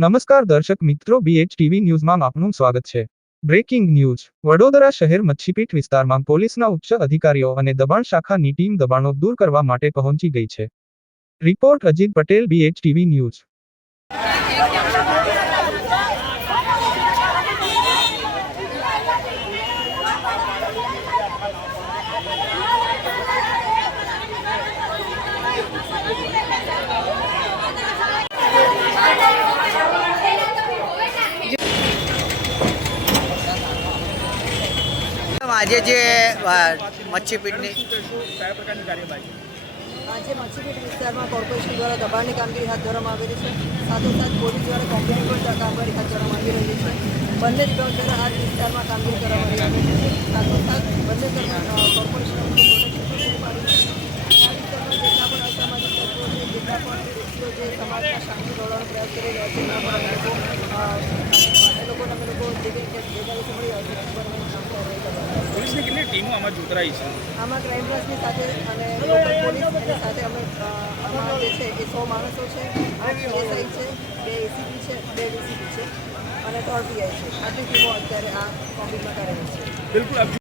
નમસ્કાર દર્શક મિત્રો, BHTV ન્યૂઝમાં આપનું સ્વાગત છે। Breaking news. વડોદરા શહેર મચ્છીપીટ વિસ્તારમાં પોલીસના ઉચ્ચ અધિકારીઓ અને દબાણ શાખાની ટીમ દબાણો દૂર કરવા માટે પહોંચી ગઈ છે। Report Ajit Patel, BHTV news. આજે જે મચ્છીપીટની આજે મચ્છીપીટ વિસ્તારમાં કોર્પોરેશન દ્વારા દબાણની કામગીરી હાથ ધરવામાં આવેલી છે। સાથોસાથ પોલીસ દ્વારા કોમ્પ્યુટર પણ કામગીરી હાથ ધરવામાં આવી રહી છે। બંને વિભાગ દ્વારા આ વિસ્તારમાં કામગીરી કરવામાં આવી રહી છે। સાથોસાથ બંને કોર્પોરેશન આ વિસ્તારમાં જેટલા પણ અસામાજિક તત્વો છે, જેટલા પણ વ્યક્તિઓ જે સમાજના શાંતિ દોડવાનો પ્રયાસ કરી રહ્યા છે, એના પર એ લોકોને અમે લોકો જે કંઈ બેદારીથી મળી આવે છે પોલીસની કેટલી ટીમો આમાં જોતરાઈ છે? આમાં ક્રાઇમ બ્રાન્ચની સાથે અને લોકલ પોલીસની સાથે અમે આમાં જે છે એ 100 માણસો છે, 8 એસઆઈ છે, 2 એસીપી છે, 2 ડીસીપી છે અને 3 પીઆઈ છે। આટલી ટીમો અત્યારે આ કોમ્બિંગમાં કાર્યરત છે। બિલકુલ।